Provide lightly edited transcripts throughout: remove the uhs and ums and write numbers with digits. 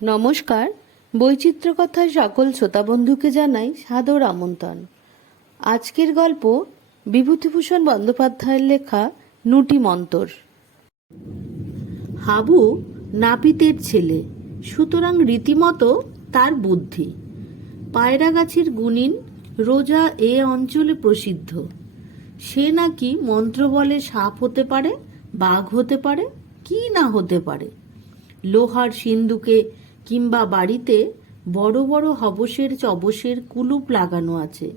নমস্কার। বৈচিত্র্য কথায় সকল শ্রোতা বন্ধুকে জানাই সাদর আমন্ত্রণ। আজকের গল্প বিভূতিভূষণ বন্দ্যোপাধ্যায়ের লেখা নুটি মন্তর। হাবু নাপিতের ছেলে, সুতরাং রীতিমতো তার বুদ্ধি। পায়রাগাছির গুণিন রোজা এ অঞ্চলে প্রসিদ্ধ। সে নাকি মন্ত্র বলে সাপ হতে পারে, বাঘ হতে পারে, কি না হতে পারে। লোহার সিন্দুকে কিংবা বাড়িতে বড় বড় হবসের চবসের কুলুপ লাগানো আছে।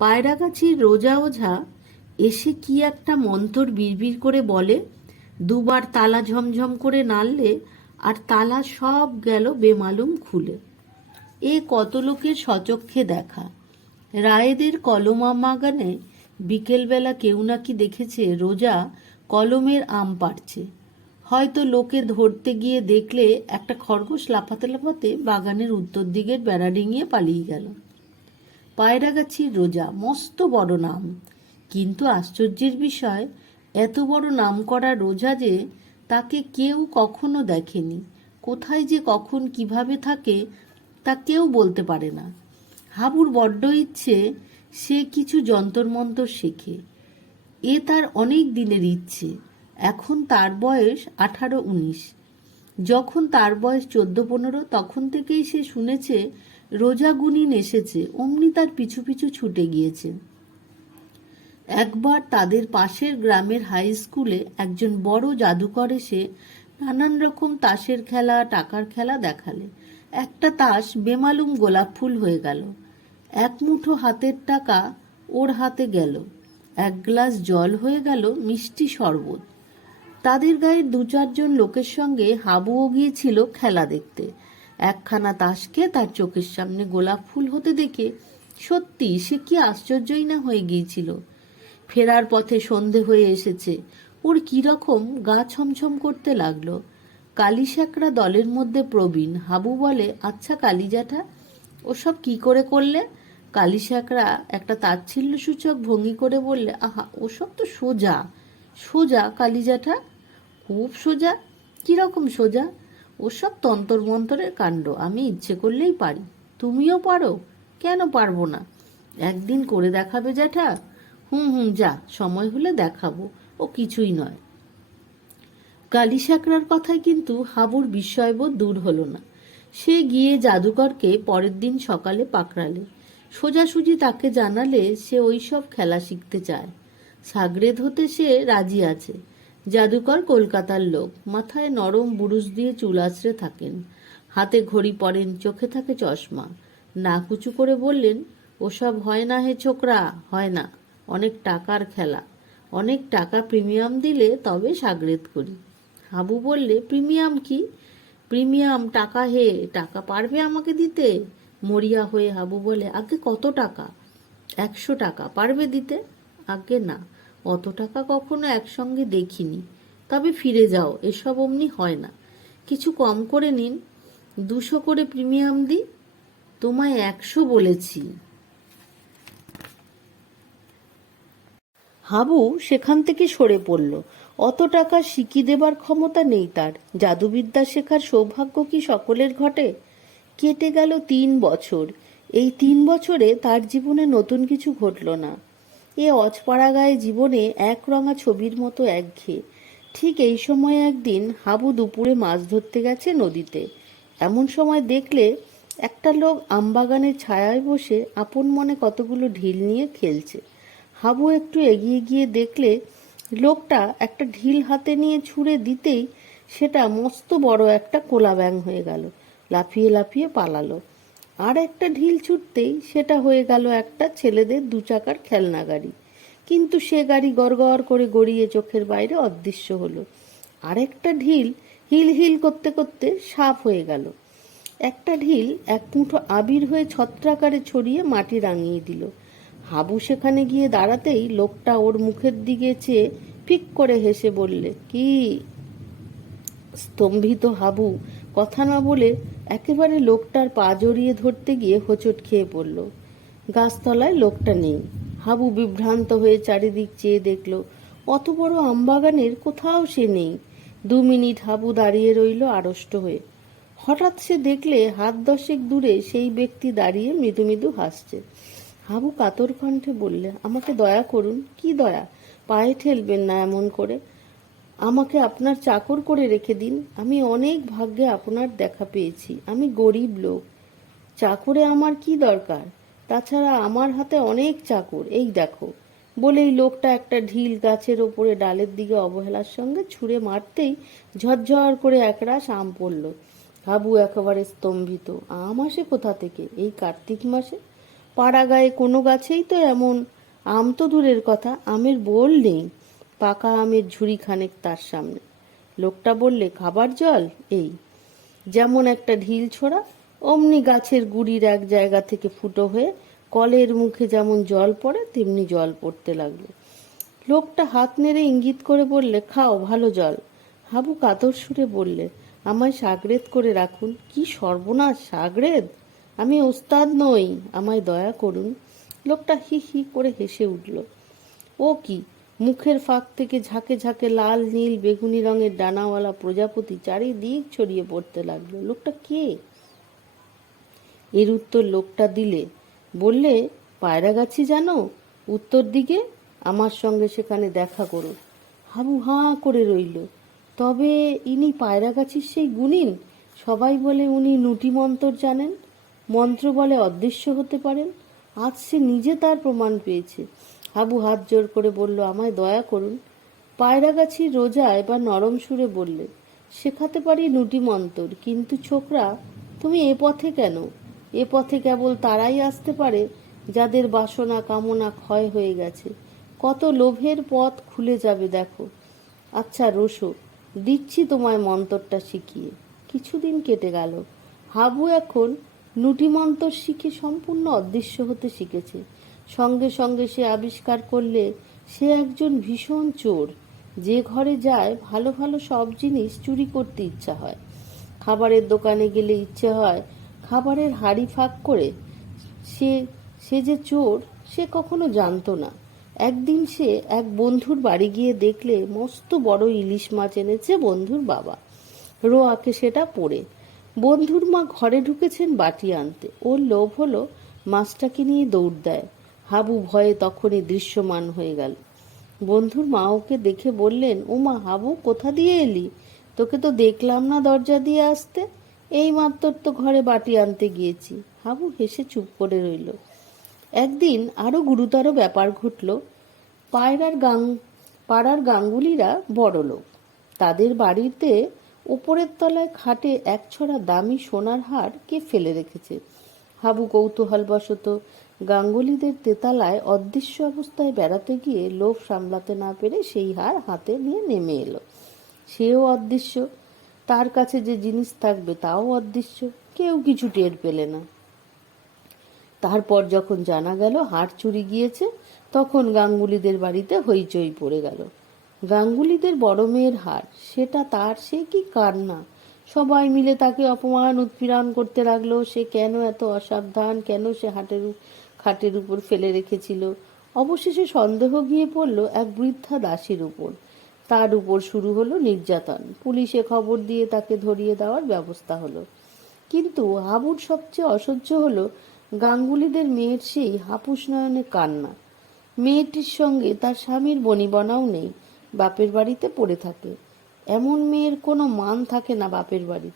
পায়রাগাছির রোজা ওঝা এসে কি একটা মন্তর বিড়বিড় করে বলে, দুবার তালা ঝমঝম করে নাড়লে আর তালা সব গেল বেমালুম খুলে। এ কত লোকের সচক্ষে দেখা। রায়েদের কলমাবাগানে বিকেলবেলা কেউ নাকি দেখেছে রোজা কলমের আম পাড়ছে। হয়তো লোকে ধরতে গিয়ে দেখলে একটা খরগোশ লাফাতে লাফাতে বাগানের উত্তর দিকের বেড়া ডিঙিয়ে পালিয়ে গেল। পায়রাগাছির রোজা মস্ত বড় নাম, কিন্তু আশ্চর্যের বিষয় এত বড় নাম করা রোজা যে তাকে কেউ কখনো দেখেনি। কোথায় যে কখন কিভাবে থাকে তা কেউ বলতে পারে না। হাবুর বড্ড ইচ্ছে সে কিছু যন্তর মন্তর শেখে। এ তার অনেক দিনের ইচ্ছে। এখন তার বয়স 18-19। যখন তার বয়স 14-15 তখন থেকেই সে শুনেছে রোজা গুনিন এসেছে, অমনি তার পিছু পিছু ছুটে গিয়েছে। একবার তাদের পাশের গ্রামের হাই স্কুলে একজন বড় জাদুকর এসে নানান রকম তাসের খেলা, টাকার খেলা দেখালে। একটা তাস বেমালুম গোলাপ ফুল হয়ে গেল। এক মুঠো হাতের টাকা ওর হাতে গেল। এক গ্লাস জল হয়ে গেল মিষ্টি শরবত। তাদের গায়ের 2-4 লোকের সঙ্গে হাবুও গিয়েছিল খেলা দেখতে। একখানা তাসকে তার চোখের সামনে গোলাপ ফুল হতে দেখে সত্যি সে কি আশ্চর্যই না হয়ে গিয়েছিল। ফেরার পথে সন্ধে হয়ে এসেছে। ওর কিরকম গা ছমছম করতে লাগলো। কালিশ্যাকরা দলের মধ্যে প্রবীণ। হাবু বলে, আচ্ছা কালী জ্যাঠা, ওসব কি করে করলে? কালিশ্যাকরা একটা তাচ্ছিল্য সূচক ভঙ্গি করে বললে, আহা, ওসব তো সোজা সোজা কালী জ্যাঠা, খুব সোজা। কিরকম সোজা? ওসব তন্তর মন্তরের কাণ্ড, আমি ইচ্ছে করলেই পারি। তুমিও পারো? কেন পারবো না? একদিন করে দেখাবে জ্যাঠা? হুম, যা, সময় হলে দেখাবো। ও কিছুই নয়। কালিশ্যাকরার কথায় কিন্তু হাবুর বিস্ময়বোধ দূর হলো না। সে গিয়ে জাদুকরকে পরের দিন সকালে পাকড়ালে। সোজাসুজি তাকে জানালে সে ওই সব খেলা শিখতে চায়। সাগরেদ হতে সে রাজি আছে। জাদুকর কলকাতার লোক, মাথায় নরম বুরুশ দিয়ে চুল আঁচড়ে থাকেন, হাতে ঘড়ি পরেন, চোখে থাকে চশমা। নাক উঁচু করে বললেন, ওসব হয় না হে ছোকরা, হয় না। অনেক টাকার খেলা, অনেক টাকা প্রিমিয়াম দিলে তবে সাগরেদ করি। হাবু বললে, প্রিমিয়াম কি? প্রিমিয়াম টাকা হে, টাকা পারবে আমাকে দিতে? মরিয়া হয়ে হাবু বলে, আগে কত টাকা? 100 টাকা পারবে দিতে? আগে না, অত টাকা কখনো একসঙ্গে দেখিনি। তবে ফিরে যাও, এসব অমনি হয় না। কিছু কম করে নিন, 200 করে প্রিমিয়াম দিই। তোমায় 100 বলেছি। হাবু সেখান থেকে সরে পড়ল। অত টাকা সিকি দেবার ক্ষমতা নেই তার। জাদুবিদ্যা শেখার সৌভাগ্য কি সকলের ঘটে? কেটে গেল 3 বছর। এই 3 বছরে তার জীবনে নতুন কিছু ঘটল না। এ অজপাড়াগায়ে জীবনে একরঙা ছবির মতো একঘেয়ে। ঠিক এই সময় একদিন হাবু দুপুরে মাছ ধরতে গেছে নদীতে। এমন সময় দেখলে একটা লোক আমবাগানের ছায়ায় বসে আপন মনে কতগুলো ঢিল নিয়ে খেলছে। হাবু একটু এগিয়ে গিয়ে দেখলে লোকটা একটা ঢিল হাতে নিয়ে ছুঁড়ে দিতেই সেটা মস্ত বড় একটা কোলা ব্যাঙ হয়ে গেল। লাফিয়ে লাফিয়ে পালালো। আর একটা ঢিল ছুটতেই সেটা হয়ে গেল একটা ছেলেদের 2 চাকার খেলনা গাড়ি। কিন্তু সে গাড়ি গড়গড় করে গড়িয়ে চোখের বাইরে অদৃশ্য হলো। আর একটা ঢিল হিল হিল করতে করতে সাপ হয়ে গেল। একটা ঢিল এক মুঠো আবির হয়ে ছত্রাকারে ছড়িয়ে মাটি রাঙিয়ে দিল। হাবু সেখানে গিয়ে দাঁড়াতেই লোকটা ওর মুখের দিকে চেয়ে ফিক করে হেসে বললে, কি? স্তম্ভিত হাবু কথা না বলে একেবারে লোকটার পা জড়িয়ে ধরতে গিয়ে হোঁচট খেয়ে পড়ল। গাছতলায় লোকটা নেই। হাবু বিভ্রান্ত হয়ে চারিদিক চেয়ে দেখল, অত বড় আমবাগানের কোথাও সে নেই। 2 মিনিট হাবু দাঁড়িয়ে রইল আড়ষ্ট হয়ে। হঠাৎ সে দেখলে হাত 10 দূরে সেই ব্যক্তি দাঁড়িয়ে মৃদু মৃদু হাসছে। হাবু কাতর কণ্ঠে বললে, আমাকে দয়া করুন। কি দয়া? পায়ে ঠেলবেন না এমন করে। আমাকে আপনার চাকর করে রেখে দিন। আমি অনেক ভাগ্যে আপনার দেখা পেয়েছি। আমি গরিব লোক, চাকরে আমার কি দরকার? তাছাড়া আমার হাতে অনেক চাকর, এই দেখো। বলেই লোকটা একটা ঢিল গাছের ওপরে ডালের দিকে অবহেলার সঙ্গে ছুঁড়ে মারতেই ঝরঝর করে একরাশ আম পড়ল। হাবু একেবারে স্তম্ভিত। আম আসে কোথা থেকে এই কার্তিক মাসে? পাড়া গায়ে কোনো গাছেই তো এমন আম তো দূরের কথা, আমের বোল নেই। পাকা আমের ঝুড়ি খানেক তার সামনে। লোকটা বললে, খাবার জল? এই যেমন একটা ঢিল ছোড়া অমনি গাছের গুড়ির এক জায়গা থেকে ফুটো হয়ে কলের মুখে যেমন জল পড়ে তেমনি জল পড়তে লাগলো। লোকটা হাত নেড়ে ইঙ্গিত করে বললে, খাও, ভালো জল। হাবু কাতর সুরে বললে, আমায় সাগরেদ করে রাখুন। কি সর্বনাশ, সাগরেদ? আমি ওস্তাদ নই, আমায় দয়া করুন। লোকটা হি হি করে হেসে উঠল। ও কি? মুখের ফাঁক থেকে ঝাঁকে ঝাঁকে লাল নীল বেগুনি রঙের ডানাওয়ালা প্রজাপতি চারিদিক ছড়িয়ে পড়তে লাগলো। লোকটা কে? এর উত্তর লোকটা দিলে, বললে, পায়রাগাছি জানো? উত্তর দিকে, আমার সঙ্গে সেখানে দেখা করো। হাবু হাঁ করে রইল। তবে ইনি পায়রাগাছির সেই গুণিন? সবাই বলে উনি নুটি মন্তর জানেন, মন্ত্র বলে অদৃশ্য হতে পারেন। আজ সে নিজে তার প্রমাণ পেয়েছে। হাবু হাত জোর করে বলল, আমায় দয়া করুন। পায়রাগাছি রোজা এবার নরম সুরে বললে, শেখাতে পারি নুটি মন্তর, কিন্তু ছোকরা তুমি এ পথে কেন? এ পথে কেবল তারাই আসতে পারে যাদের বাসনা কামনা ক্ষয় হয়ে গেছে। কত লোভের পথ খুলে যাবে দেখো। আচ্ছা রোসো, দিচ্ছি তোমায় মন্তরটা শিখিয়ে। কিছুদিন কেটে গেল। হাবু এখন নুটি মন্তর শিখে সম্পূর্ণ অদৃশ্য হতে শিখেছে। সঙ্গে সঙ্গে সে আবিষ্কার করলে সে একজন ভীষণ চোর। যে ঘরে যায় ভালো ভালো সব জিনিস চুরি করতে ইচ্ছা হয়। খাবারের দোকানে গেলে ইচ্ছে হয় খাবারের হাঁড়ি ফাঁক করে। সে সে যে চোর সে কখনো জানতো না। একদিন সে এক বন্ধুর বাড়ি গিয়ে দেখলে মস্ত বড় ইলিশ মাছ এনেছে বন্ধুর বাবা। রোয়াকে সেটা পড়ে বন্ধুর মা ঘরে ঢুকেছেন বাটি আনতে। ওর লোভ হলো মাছটাকে নিয়ে দৌড় দেয়। হাবু ভয়ে তখনই দৃশ্যমান হয়ে গেল। বন্ধুর মা ওকে দেখে বললেন, ও মা হাবু, কোথা দিয়ে এলি? তোকে তো দেখলাম না দরজা দিয়ে আসতে। এই মাত্র তো ঘরে বাটি আনতে গিয়েছি। হাবু হেসে চুপ করে রইল। একদিন আরো গুরুতর ব্যাপার ঘটল। পাড়ার গাঙ্গুলিরা বড় লোক। তাদের বাড়িতে উপরের তলায় খাটে একছড়া দামি সোনার হার কে ফেলে রেখেছে। হাবু কৌতূহলবশত গাঙ্গুলিদের তেতালায় অদৃশ্য অবস্থায় বেড়াতে গিয়ে লোভ সামলাতে না পেরে সেই হার হাতে নিয়ে নেমে এলো। সেও অদৃশ্য, তার কাছে যে জিনিস থাকবে তাও অদৃশ্য। কেউ কিছু টের পেলে না। তারপর যখন জানা গেল হার চুরি গিয়েছে, তখন গাঙ্গুলিদের বাড়িতে হইচই পড়ে গেল। গাঙ্গুলিদের বড় মেয়ের হার, সেটা তার, সে কি কান্না! সবাই মিলে তাকে অপমান উৎপীড়ন করতে লাগলো। সে কেন এত অসাবধান, কেন সে খাটের উপর ফেলে রেখেছিল। অবশেষে সন্দেহ গিয়ে পড়ল এক বৃদ্ধা দাসীর উপর। তার উপর শুরু হলো নির্যাতন। পুলিশে খবর দিয়ে তাকে ধরিয়ে দেওয়ার ব্যবস্থা হলো। কিন্তু হাবুর সবচেয়ে অসহ্য হলো গাঙ্গুলিদের মেয়ের সেই হাপুস নয়নে কান্না। মেয়েটির সঙ্গে তার স্বামীর বনিবনাও নেই, বাপের বাড়িতে পড়ে থাকে। এমন মেয়ের কোনো মান থাকে না বাপের বাড়ি।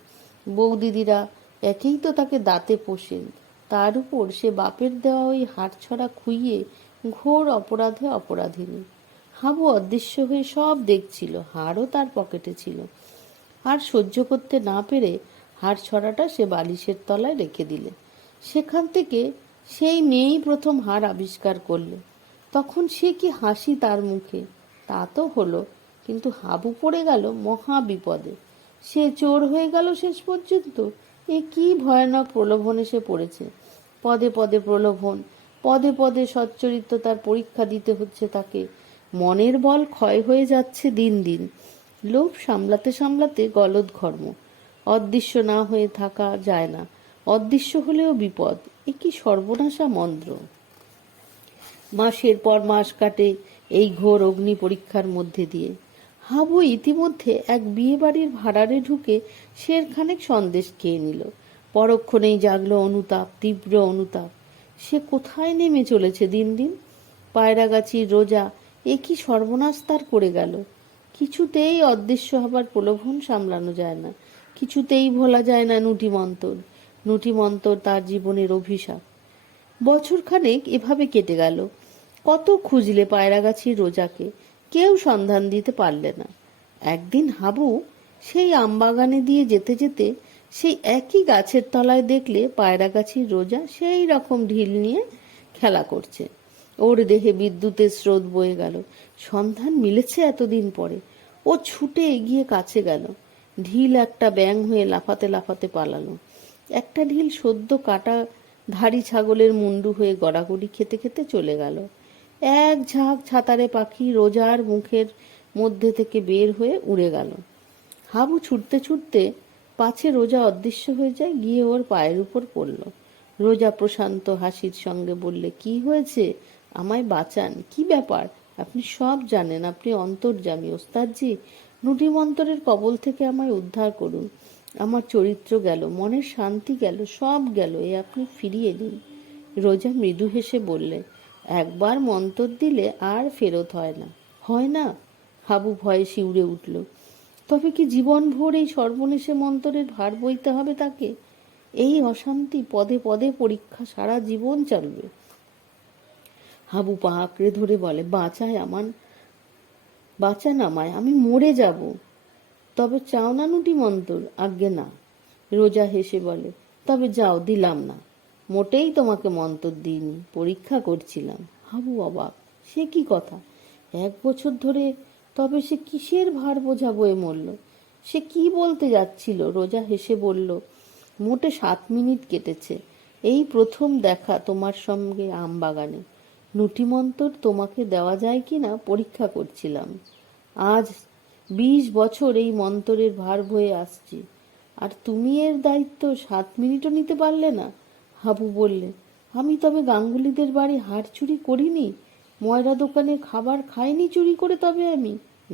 বৌদিদিরা একেই তো তাকে দাঁতে পোষেন, তার উপর সে বাপের দেওয়া ওই হাড়ছড়া খুইয়ে ঘোর অপরাধে অপরাধিনী। হাবু অদৃশ্য হয়ে সব দেখছিল, হাড়ও তার পকেটে ছিল। আর সহ্য করতে না পেরে হাড়ছড়াটা সে বালিশের তলায় রেখে দিলে। সেখান থেকে সেই মেয়েই প্রথম হাড় আবিষ্কার করলে। তখন সে কি হাসি তার মুখে! তা তো হলো, কিন্তু হাবু পড়ে গেল মহা বিপদে। সে চোর হয়ে গেল শেষ পর্যন্ত। এ কি ভয়ানক প্রলোভনে সে পড়েছে! পদে পদে প্রলোভন, পদে পদে সচ্চরিত্রতার পরীক্ষা দিতে হচ্ছে তাকে। মনের বল ক্ষয় হয়ে যাচ্ছে দিন দিন। লোভ সামলাতে সামলাতে গলদঘর্ম। অদৃশ্য না হয়ে থাকা যায় না, অদৃশ্য হলেও বিপদ। এ কি সর্বনাশা মন্ত্র! মাসের পর মাস কাটে এই ঘোর অগ্নি পরীক্ষার মধ্যে দিয়ে। হাবু ইতিমধ্যে এক বিয়ে বাড়ির ভাড়ারে ঢুকে সেরখানেক সন্দেশ খেয়ে নিল। পরক্ষণেই জাগলো অনুতাপ, তীব্র অনুতাপ। সে কোথায় নেমে চলেছে দিন দিন? পায়রাগাছির রোজা এ কি সর্বনাশ তার করে গেল! কিছুতেই অদৃশ্য হবার প্রলোভন সামলানো যায় না, কিছুতেই ভোলা যায় না নুটিমন্তর। নুটিমন্তর তার জীবনের অভিশাপ। বছরখানেক এভাবে কেটে গেল। কত খুঁজলে পায়রাগাছির রোজাকে, কেউ সন্ধান দিতে পারলে না। একদিন হাবু সেই আমবাগানে দিয়ে যেতে যেতে সেই একই গাছের তলায় দেখলে পায়রাগাছির রোজা সেই রকম ঢিল নিয়ে খেলা করছে। ওর দেহে বিদ্যুতের স্রোত বয়ে গেল। সন্ধান মিলেছে এতদিন পরে। ও ছুটে এগিয়ে কাছে গেল। ঢিল একটা ব্যাঙ হয়ে লাফাতে লাফাতে পালালো। একটা ঢিল সদ্য কাটা ধাড়ি ছাগলের মুন্ডু হয়ে গড়াগড়ি খেতে খেতে চলে গেল। এক ঝাঁক ছাতারে পাখি রোজার মুখের মধ্যে থেকে বের হয়ে উড়ে গেল। হাবু ছুটতে ছুটতে পাছে রোজা অদৃশ্য হয়ে যায়, গিয়ে ওর পায়ের উপর পড়ল। রোজা প্রশান্ত হাসির সঙ্গে বললে, কি হয়েছে? আমায় বাঁচান। কি ব্যাপার? আপনি সব জানেন, আপনি অন্তর্যামী ওস্তাদজি। নুটিমন্তরের কবল থেকে আমায় উদ্ধার করুন। আমার চরিত্র গেল, মনের শান্তি গেল, সব গেল, এ আপনি ফিরিয়ে দিন। রোজা মৃদু হেসে বললে, একবার মন্তর দিলে আর ফেরত হয় না। হয় না? হাবু ভয়ে শিউরে উঠল। তবে কি জীবন ভোর এই সর্বনেশে মন্তরের ভার বইতে হবে তাকে? এই অশান্তি, পদে পদে পরীক্ষা, সারা জীবন চলবে। হাবু পা আঁকড়ে ধরে বলে, বাঁচান আমায়, আমি মরে যাব। তবে চাও না নুটিমন্তর? আজ্ঞে না। রোজা হেসে বলে, তবে যাও, দিলাম না। মোটেই তোমাকে মন্তর দিইনি, পরীক্ষা করছিলাম। হাবু অবাক। সে কি কথা! 1 বছর ধরে তবে সে কিসের ভার বোঝা বয়ে মরল? সে কি বলতে যাচ্ছিল? রোজা হেসে বলল, মোটে 7 মিনিট কেটেছে। এই প্রথম দেখা তোমার সঙ্গে আমবাগানে। নুটিমন্তর তোমাকে দেওয়া যায় কি না পরীক্ষা করছিলাম। আজ 20 বছর এই মন্তরের ভার বয়ে আসছি, আর তুমি এর দায়িত্ব 7 মিনিটও নিতে পারলে না। হাবু বললে, আমি তবে গাঙ্গুলিদের বাড়ি হাড় চুরি করিনি? ময়রা দোকানে খাবার খাইনি চুরি করে? তবে আমি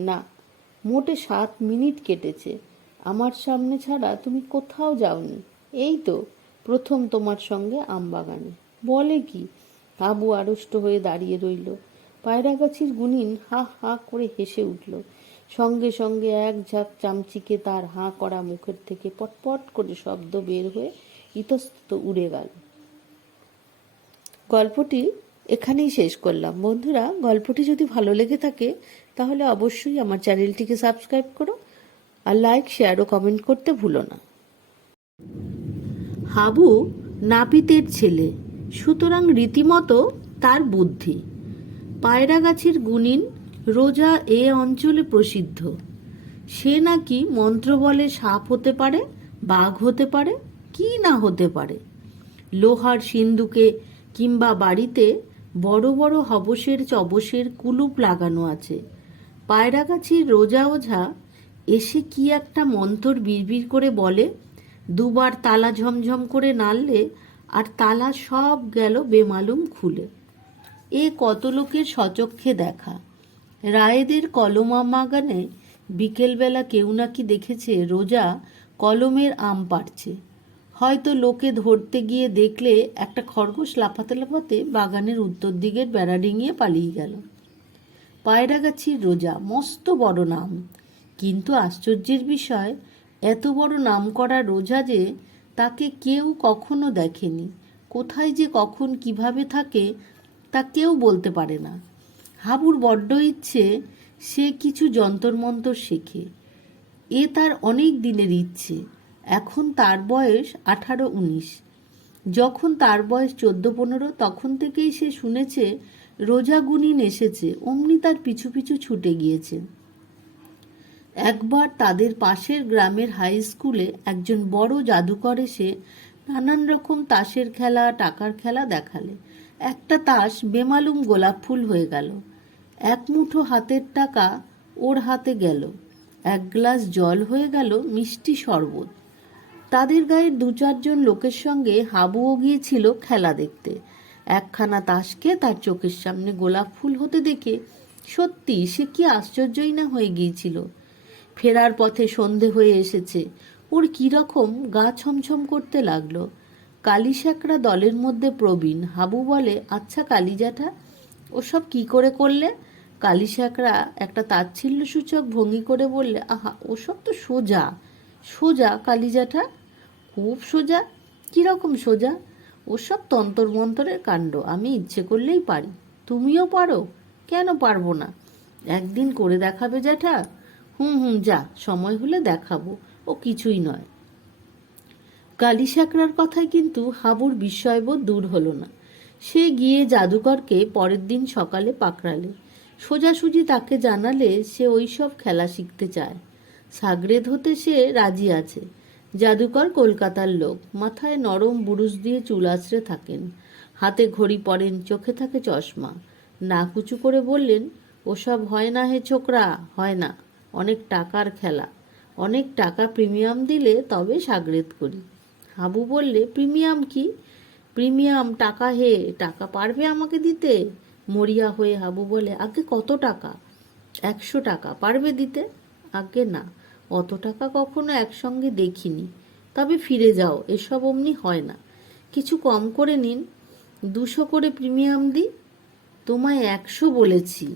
না, মোটে 7 মিনিট কেটেছে। আমার সামনে ছাড়া তুমি কোথাও যাওনি। এই তো প্রথম তোমার সঙ্গে আমবাগানে। বলে কি! হাবু আড়ষ্ট হয়ে দাঁড়িয়ে রইল। পায়রাগাছির গুনিন হা হা করে হেসে উঠল। সঙ্গে সঙ্গে এক ঝাঁক চামচিকে তার হাঁ করা মুখের থেকে পটপট করে শব্দ বের হয়ে ইতস্তত উড়ে গেল। গল্পটি এখানেই শেষ করলাম। বন্ধুরা, গল্পটি যদি ভালো লেগে থাকে তাহলে অবশ্যই আমার চ্যানেলটিকে সাবস্ক্রাইব করো, আর লাইক, শেয়ার ও কমেন্ট করতে ভুলো না। হাবু নাপিতের ছেলে, সুতরাং রীতিমতো তার বুদ্ধি। পায়রাগাছির গুনিন রোজা এ অঞ্চলে প্রসিদ্ধ। সে নাকি মন্ত্র বলে সাপ হতে পারে, বাঘ হতে পারে, কি না হতে পারে। লোহার সিন্দুকে কিংবা বাড়িতে বড় বড় হবসের চবসের কুলুপ লাগানো আছে। পায়রাগাছির রোজা ওঝা এসে কি একটা মন্তর বিড়বিড় করে বলে, দুবার তালা ঝমঝম করে নাড়লে আর তালা সব গেল বেমালুম খুলে। এ কত লোকের সচক্ষে দেখা। রায়েদের কলমাবাগানে বিকেলবেলা কেউ নাকি দেখেছে রোজা কলমের আম পাড়ছে। হয়তো লোকে ধরতে গিয়ে দেখলে একটা খরগোশ লাফাতে লাফাতে বাগানের উত্তর দিকের বেড়া ডিঙিয়ে পালিয়ে গেল। পায়রাগাছির রোজা, মস্ত বড় নাম, কিন্তু আশ্চর্যের বিষয়, এত বড় নাম করা রোজা যে তাকে কেউ কখনো দেখেনি। কোথায় যে কখন কিভাবে থাকে তা কেউ বলতে পারে না। হাবুর বড্ড ইচ্ছে সে কিছু যন্তরমন্তর শেখে। এ তার অনেক দিনের ইচ্ছে। এখন তার বয়স 18-19। যখন তার বয়স 14-15 তখন থেকেই সে শুনেছে রোজা গুনিন এসেছে, অমনি তার পিছু পিছু ছুটে গিয়েছে। একবার তাদের পাশের গ্রামের হাই স্কুলে একজন বড় জাদুকর এসে নানান রকম তাসের খেলা, টাকার খেলা দেখালে। একটা তাস বেমালুম গোলাপ ফুল হয়ে গেল। এক মুঠো হাতের টাকা ওর হাতে গেল। 1 গ্লাস জল হয়ে গেল মিষ্টি শরবত। তাদের গায়ের 2-4 জন লোকের সঙ্গে হাবুও গিয়েছিল খেলা দেখতে। একখানা তাসকে তার চোখের সামনে গোলাপ ফুল হতে দেখে সত্যি সে কি আশ্চর্যই না হয়ে গিয়েছিল। ফেরার পথে সন্ধে হয়ে এসেছে, ওর কিরকম গা ছমছম করতে লাগলো। কালিশ্যাকরা দলের মধ্যে প্রবীণ হাবু বলে, আচ্ছা কালী জ্যাঠা, ওসব কি করে করলে? কালিশ্যাকরা একটা তাচ্ছিল্যসূচক ভঙ্গি করে বললে, আহা, ওসব তো সোজা সোজা কালী জ্যাঠা, খুব সোজা। কিরকম সোজা? ওসব তন্তর মন্তরের কাণ্ড, আমি ইচ্ছে করলেই পারি। তুমিও পারো? কেন পারবো না? একদিন করে দেখাবে জ্যাঠা? হুম হুম, যা, সময় হলে দেখাবো, ও কিছুই নয়। কালিশ্যাকরার কথায় কিন্তু হাবুর বিস্ময়বোধ দূর হলো না। সে গিয়ে জাদুকরকে পরের দিন সকালে পাকড়ালে। সোজাসুজি তাকে জানালে সে ওইসব খেলা শিখতে চায়। সাগরেদ হতে সে রাজি আছে। জাদুকর কলকাতার লোক, মাথায় নরম বুরুশ দিয়ে চুল আঁচড়ে থাকেন, হাতে ঘড়ি পরেন, চোখে থাকে চশমা। নাক উঁচু করে বললেন, ওসব হয় না হে ছোকরা, হয় না। অনেক টাকার খেলা, অনেক টাকা প্রিমিয়াম দিলে তবে সাগরেদ করি। হাবু বললে, প্রিমিয়াম কি? প্রিমিয়াম টাকা হে, টাকা পারবে আমাকে দিতে? মরিয়া হয়ে হাবু বলে, আগে কত টাকা? 100 টাকা পারবে দিতে? আগে না, অত টাকা কখনো একসঙ্গে দেখিনি। তবে ফিরে যাও, এসব অমনি হয় না। কিছু কম করে নিন, 200 করে প্রিমিয়াম দিই। তোমায় 100 বলেছি।